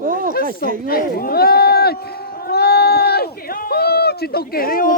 ô cái sấy ơi chị tao kể đi ô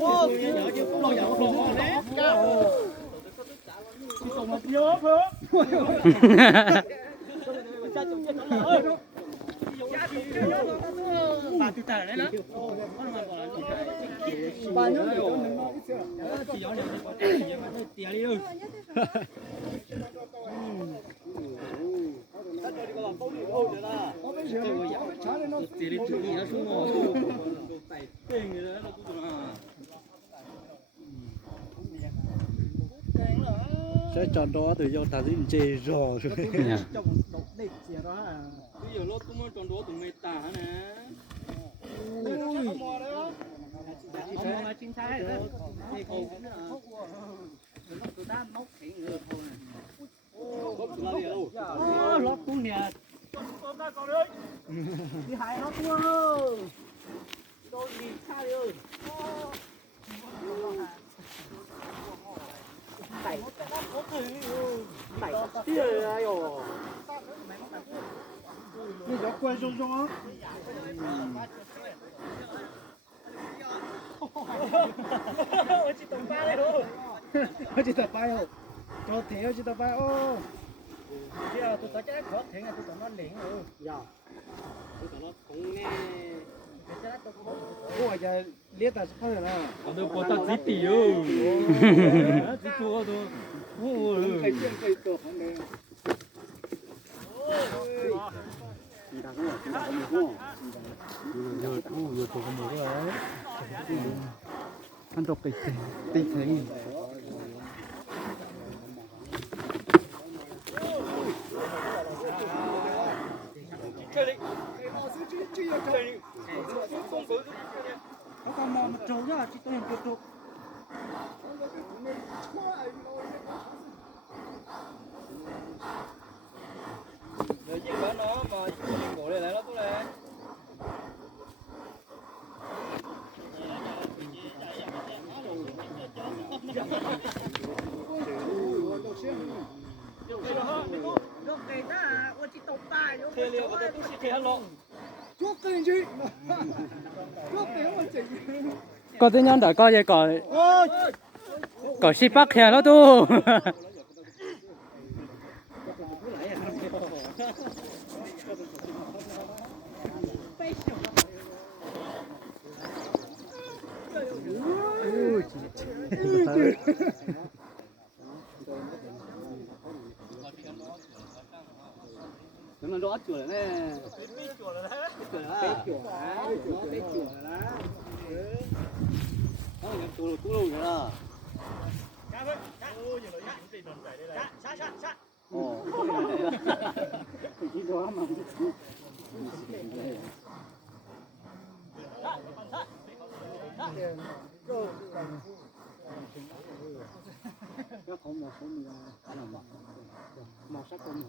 ô nhớ chứ không nhớ không đấy chị tao mà nhớ bà từ từ đấy đó bà nhớ chỉ có điểm có cái gì mà tía đi ơi sẽ chọn đó từ do ta dính chê rồi bây giờ nó cũng chọn đó từ người ta nè không là chính xác đấy thì không tụi ta móc thì người thôi lót cũng nè đi hại nó thua tôi đi xa đi ơi đẩy tia này rồi你要关胸胸啊我去等巴了我去等巴了cho thế cho tao bay ô bây giờ tụi tao chắc khó thế này tụi tao nó liền rồi dạ tụi tao nó cũng nè ủa giờ liệt ta sao rồi nè tao có tao chỉ tỉ ơi chỉ tua thôi ủa cái chuyện cái tổ không nè ăn độc cái thếเขาก็มองมันโจยอ่ะที่ตัวเห็นตัวเดี๋ยวยิ่งแล้วเนาะมายิ่งโง่เลยแล้วตัวเลยcó tên nhân đã có gì có ship bắc hè đó tu nó rõ chùa này nè chùa này đó nó chùa tu lâu rồi đó ồ cái đó mà nó không một số màu sắc con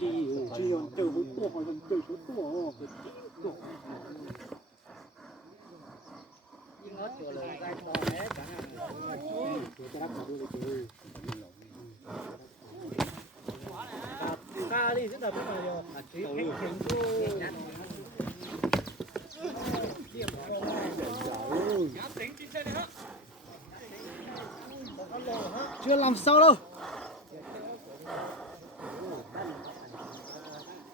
đi chỉ dùng từ một tua hoặc dùng từ số tua nó chừa lại ra to hết cả ca đi rất là bây giờ chỉ hình chưa làm sao đâu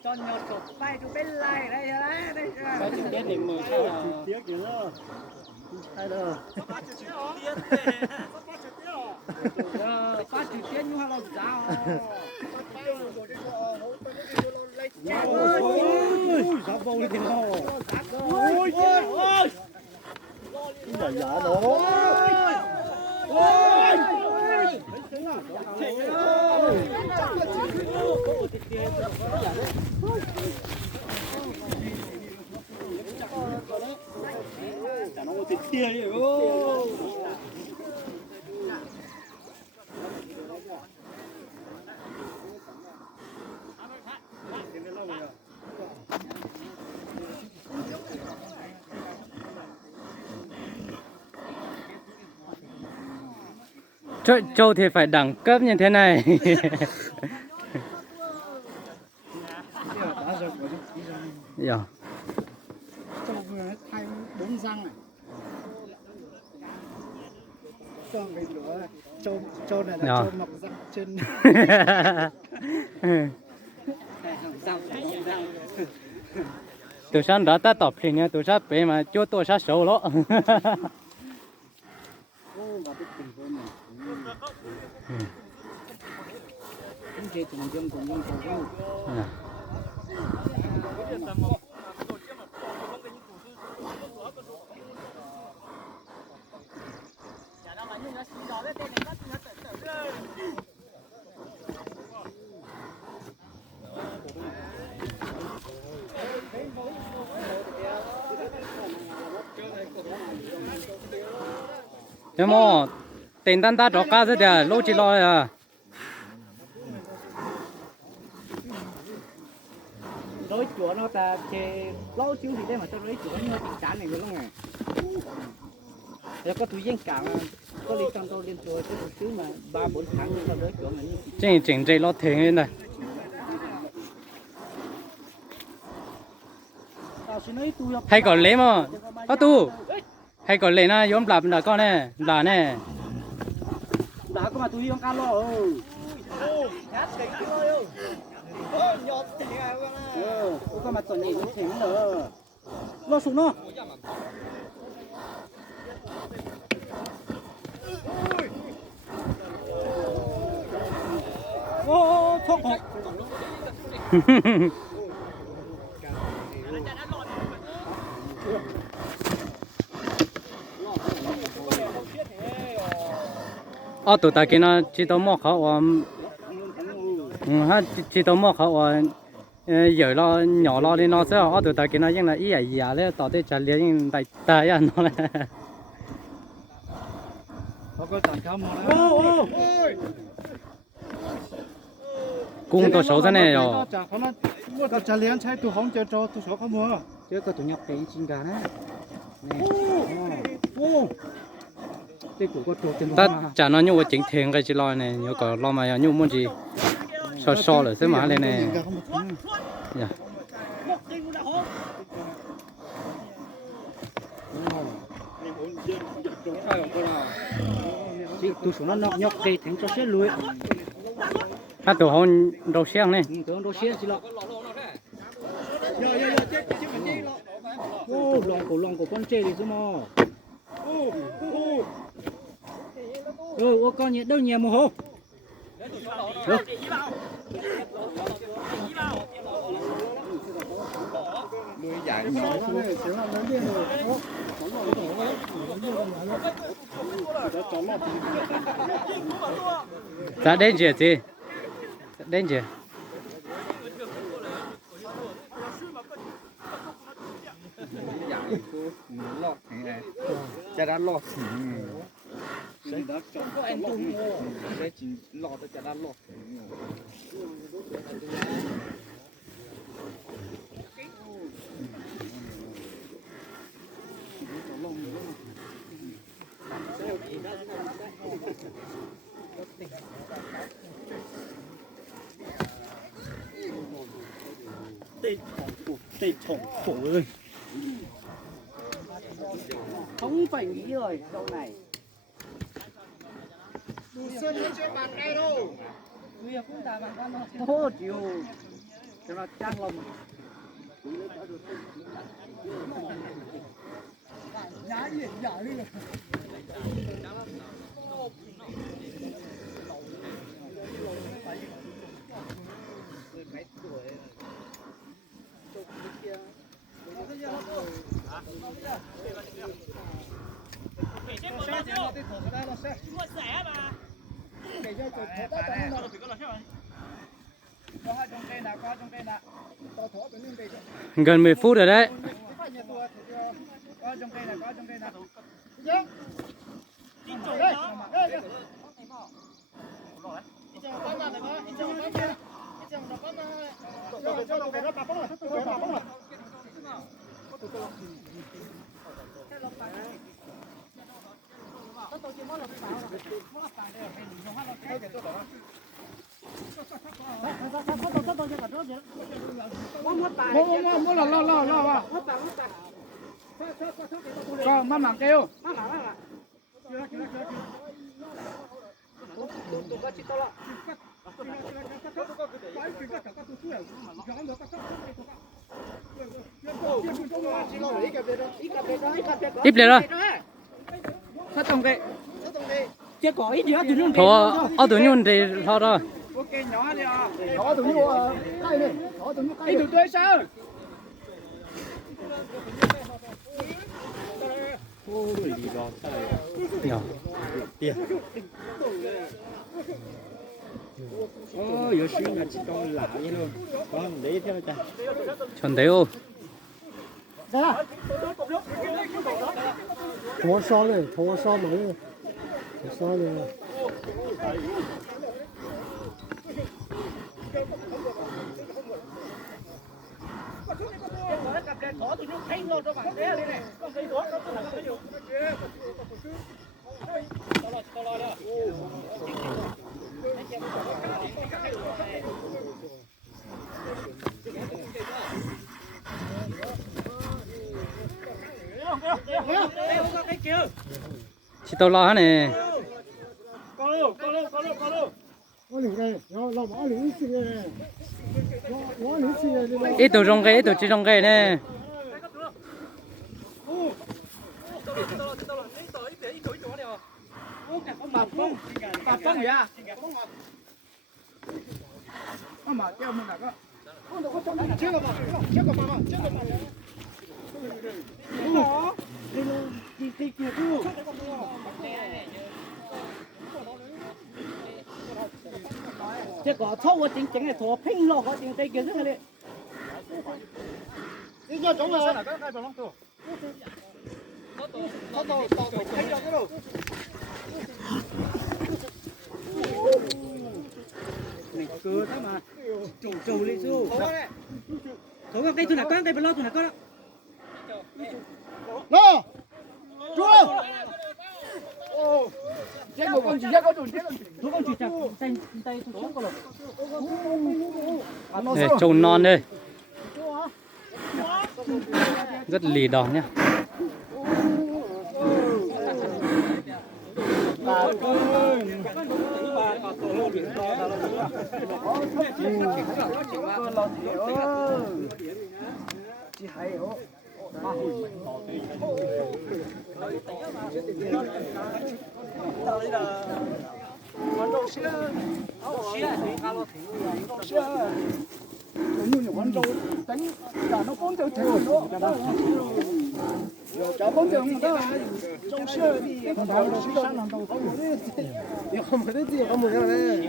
cho nhọt chụp bay chụp bên lại đây đây bay chụp biết đỉnh 10 sao là tiếc gì đó hay đâu ba chụp tiếc nhưng mà nó sao ôi sao vô đi tiền đâu ôi ôi giả giả đó ôi nó thịt tia đi ô Trâu thì phải đẳng cấp như thế này. Dạ. Trâu vừa thay 4 răng này. Còn cái nữa trâu này là trâu mọc răng trên. Tôi sáng đã ta tập thì nha, tôi sáng bé mà cho tôi sáng sầu đó. Thế mà tiền tan ta cho cá thế à, lâu chỉ lo à. Rối chúa nó ta chê lâu xíu thì đây mà tao rối chúa nó bị chán này luôn này. Rồi có túi giang cả có đi trong tôi liên chúa chứ một xíu mà 3-4 tháng thì tao rối chúa mà như Chỉnh dây lo tiền lên này. Hay còn lấy mà, có tu. Hay còn lấy na yếm lạp là con này, là này. đã có mà túi giang cá lo. Có mà tuần này cũng thế nữa. Lo xuống nó. Ô, thoát hộp. Tụi ta kia nó chỉ tao mua khẩu chỉ tao mua khẩu giờ lo nhỏ lo đi nó sẽ tụi ta kia nó vẫn là ý ấy à đấy tao tới trả liền tại tại à nó này. Cung tôi số thế này rồi. Có trả liền chạy tụi không cho tụi số không mua. Chứ có tụi nhập tiền xin cả đấy. Ta chả nó như chính thiện cái gì lo này nhiều có lo mà như muốn gì so rồi thế mà lên này. Dạ. Tụi số nó nhọc thì thành cho xe lùi. Tụi hôn đầu xe này. Tụi đầu xe gì lọ. Ô, lòng của con chê thì chứ mà. Ô, con nhẹ đâu nhẹ một hố. Nuôi dài nhỏ. Dạ đến chưa chị? Đến chưa? Lọt thế này. Chả đã lọt xỉ. Đấy đó có anh tung đấy chỉ lọt cho chả đã lọt. Tê chồng khổ ơi. Không phải nghĩ rồi câu này. Sơn nó chơi bàn đây đâu. Bây giờ cũng đã bàn con nó. Ô chiều. Cho nó trang lòng. Giá gì giả đi. Gần 10 phút rồi đấy. Mua lo vào. Con mắm mảng kêu. Ít liền rồi. Sát tổng cái. Chứ có ít nữa thì luôn. Thôi, ở tụi nhung thì thôi rồi. Ok nhỏ đi à. Có tụi nhung cây này. Có tụi nhung cây. Ít tụi tôi sao? Nhỏ. Có xuyên là chỉ con lạ vậy luôn. Con để theo cha. Chuẩn thế ô. thố xó này, thố xó mấy này, thố xó này. Chỉ tao lo này. Có những cái, nó bỏ những cái này, bỏ những cái này. Ít tụi trong cái, ít tụi chỉ trong cái này. Bà phong gì à? Ông mà kêu mình là có. Chưa có bà. Chứ có thâu cái chính chính này thua pin lo có chính cái kia rất là đấy. Đi cho chúng là. Này cứ thế mà trầu đi su. Thôi cái thứ nào con cái bên lo thứ nào con. Lo. Chúa. Chết một con chỉ chết con chết. Thôi con chỉ chặt tay tôi xuống con rồi. Đây, trâu non đây. Rất lì đỏ nhá. Con trâu tính là nó con trâu theo nó. Chả con trâu đó. Trâu sữa đi. Con trâu nó sáng làm đâu. Không phải cái gì không muốn này.